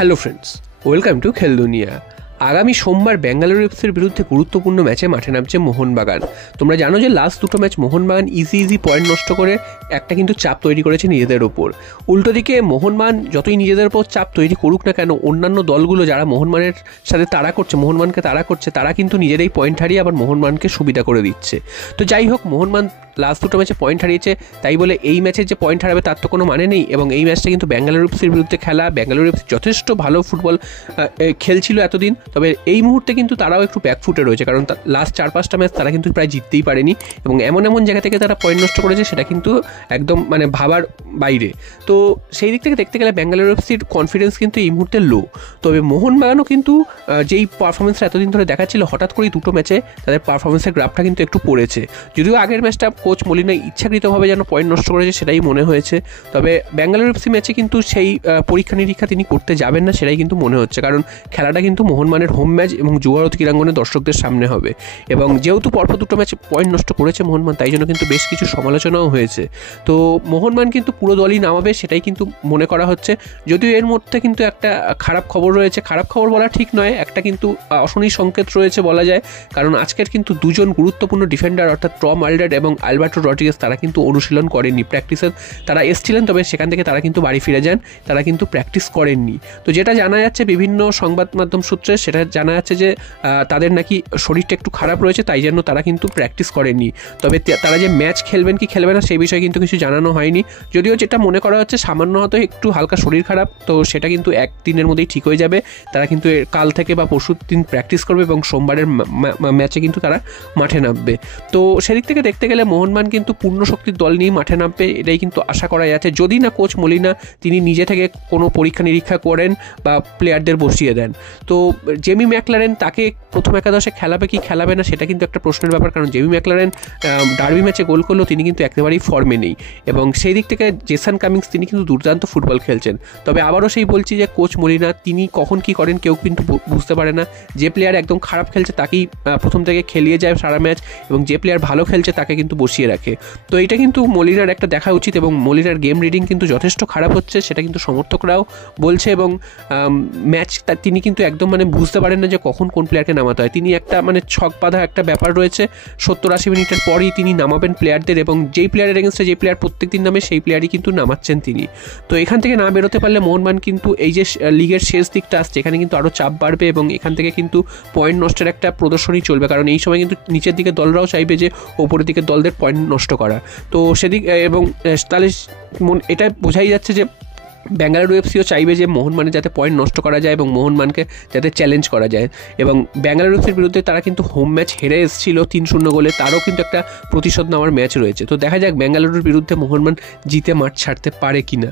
Hello friends, welcome to খেল দুনিয়া। আগামী সোমবার ব্যাঙ্গালোর এফসির বিরুদ্ধে গুরুত্বপূর্ণ ম্যাচে মাঠে নামছে মোহনবাগান। তোমরা জানো যে লাস্ট দুটো ম্যাচ মোহনবাগান ইজি পয়েন্ট নষ্ট করে একটা কিন্তু চাপ তৈরি করেছে নিজেদের ওপর। উল্টো দিকে মোহনবাগান যতই নিজেদের ওপর চাপ তৈরি করুক না কেন, অন্যান্য দলগুলো যারা মোহনবাগানের সাথে মোহনবাগানকে তাড়া করছে, তারা কিন্তু নিজেরাই পয়েন্ট হারিয়ে আবার মোহনবাগানকে সুবিধা করে দিচ্ছে। তো যাই হোক, মোহনবাগান লাস্ট দুটো ম্যাচে পয়েন্ট হারিয়েছে, তাই বলে এই ম্যাচের যে পয়েন্ট হারাবে তার তো কোনো মানে নেই। এবং এই ম্যাচটা কিন্তু ব্যাঙ্গালোর এফসির বিরুদ্ধে খেলা। ব্যাঙ্গালোর এফসি যথেষ্ট ভালো ফুটবল খেলছিল এতদিন, তবে এই মুহূর্তে কিন্তু তারাও একটু ব্যাকফুটে রয়েছে, কারণ লাস্ট 4-5টা ম্যাচ তারা কিন্তু প্রায় জিততেই পারেনি এবং এমন জায়গা থেকে তারা পয়েন্ট নষ্ট করেছে সেটা কিন্তু একদম ভাবার বাইরে। তো সেই দিক থেকে দেখতে গেলে ব্যাঙ্গালোর এফসির কনফিডেন্স কিন্তু এই মুহূর্তে লো। তবে মোহনবাগানও কিন্তু যেই পারফরমেন্সটা এতদিন ধরে দেখাচ্ছিল, হঠাৎ করেই দুটো ম্যাচে তাদের পারফরমেন্সের গ্রাফটা কিন্তু একটু পড়েছে। যদিও আগের ম্যাচটা কোচ মলিনা ইচ্ছাকৃতভাবে যেন পয়েন্ট নষ্ট করেছে সেটাই মনে হয়েছে, তবে ব্যাঙ্গালোর এফসি ম্যাচে কিন্তু সেই পরীক্ষা নিরীক্ষা তিনি করতে যাবেন না সেটাই কিন্তু মনে হচ্ছে, কারণ খেলাটা কিন্তু মোহনবাগানের হোম ম্যাচ এবং জুয়ারত ক্রীড়াঙ্গনে দর্শকদের সামনে হবে। এবং যেহেতু পরপর দুটো ম্যাচে পয়েন্ট নষ্ট করেছে মোহনবাগান, তাই জন্য কিন্তু বেশ কিছু সমালোচনাও হয়েছে। তো মোহনবাগান কিন্তু পুরো দলই নামাবে সেটাই কিন্তু মনে করা হচ্ছে। যদিও এর মধ্যে কিন্তু একটা খারাপ খবর রয়েছে, খারাপ খবর বলা ঠিক নয়, একটা কিন্তু অশনি সংকেত রয়েছে বলা যায়, কারণ আজকের কিন্তু দুজন গুরুত্বপূর্ণ ডিফেন্ডার অর্থাৎ টম আলডার এবং আলবার্টো রড্রিগেজ তারা কিন্তু অনুশীলন করেননি। প্র্যাকটিসে তারা এসছিলেন, তবে সেখান থেকে তারা কিন্তু বাড়ি ফিরে যান, তারা কিন্তু প্র্যাকটিস করেননি। তো যেটা জানা যাচ্ছে বিভিন্ন সংবাদ মাধ্যম সূত্রে, সেটা জানা যাচ্ছে যে তাদের নাকি শরীরটা একটু খারাপ রয়েছে, তাই জন্য তারা কিন্তু প্র্যাকটিস করেননি। তবে তারা যে ম্যাচ খেলবেন কি খেলবে না সেই বিষয়ে কিন্তু কিছু জানানো হয়নি। যদিও যেটা মনে করা হচ্ছে সামান্য হয়তো একটু হালকা শরীর খারাপ, তো সেটা কিন্তু একদিনের মধ্যেই ঠিক হয়ে যাবে। তারা কিন্তু কাল থেকে বা পরশুর দিন প্র্যাকটিস করবে এবং সোমবারের ম্যাচে কিন্তু তারা মাঠে নামবে। তো সেদিক থেকে দেখতে গেলে মোহনবাগান কিন্তু পূর্ণ শক্তির দল নিয়ে মাঠে নামবে, এটাই কিন্তু আশা করা যাচ্ছে, যদি না কোচ মলিনা তিনি নিজে থেকে কোনো পরীক্ষা নিরীক্ষা করেন বা প্লেয়ারদের বসিয়ে দেন। তো জেমি ম্যাকলারেন তাকে প্রথম একাদশে খেলাবে কি খেলাবে না সেটা কিন্তু একটা প্রশ্নের ব্যাপার, কারণ জেমি ম্যাকলারেন ডার্বি ম্যাচে গোল করলেও তিনি কিন্তু একেবারেই ফর্মে নেই। এবং সেই দিক থেকে জেসন কামিংস তিনি কিন্তু দুর্দান্ত ফুটবল খেলছেন। তবে আবারও সেই বলছি যে কোচ মলিনা তিনি কখন কি করেন কেউ কিন্তু বুঝতে পারে না। যে প্লেয়ার একদম খারাপ খেলছে তাকেই প্রথম থেকে খেলিয়ে যায় সারা ম্যাচ, এবং যে প্লেয়ার ভালো খেলছে তাকে কিন্তু বসিয়ে রাখে। তো এটা কিন্তু মলিনার একটা দেখা উচিত, এবং মলিনার গেম রিডিং কিন্তু যথেষ্ট খারাপ হচ্ছে সেটা কিন্তু সমর্থকরাও বলছে। এবং ম্যাচ তিনি কিন্তু একদম বুঝতে পারেন না যে কখন কোন প্লেয়ারকে নামাতে হয়। তিনি একটা ছক বাঁধা একটা ব্যাপার রয়েছে, 70-80 মিনিটের পরই তিনি নামাবেন প্লেয়ারদের, এবং যেই প্লেয়ারের এগেনস্টে যে প্লেয়ার প্রত্যেকদিন নামে সেই প্লেয়ারই কিন্তু নামাচ্ছেন তিনি। তো এখান থেকে না বেরোতে পারলে মোহনবাগান কিন্তু এই যে লিগের শেষ দিকটা আসছে এখানে কিন্তু আরও চাপ বাড়বে, এবং এখান থেকে কিন্তু পয়েন্ট নষ্টের একটা প্রদর্শনী চলবে, কারণ এই সময় কিন্তু নিচের দিকে দলরাও চাইবে যে ওপরের দিকে দলদের পয়েন্ট নষ্ট করা। তো সেদিক এবং তাহলে এটা বোঝাই যাচ্ছে যে ব্যাঙ্গালোর এফসিও চাইবে যে মোহনবাগানে যাতে পয়েন্ট নষ্ট করা যায় এবং মোহনবাগানকে যাতে চ্যালেঞ্জ করা যায়। এবং ব্যাঙ্গালোর এফসির বিরুদ্ধে তারা কিন্তু হোম ম্যাচ হেরে এসেছিল 3-0 গোলে, তারও কিন্তু একটা প্রতিশোধ নেওয়ার ম্যাচ রয়েছে। তো দেখা যাক ব্যাঙ্গালোরের বিরুদ্ধে মোহনবাগান জিতে মাঠ ছাড়তে পারে কিনা।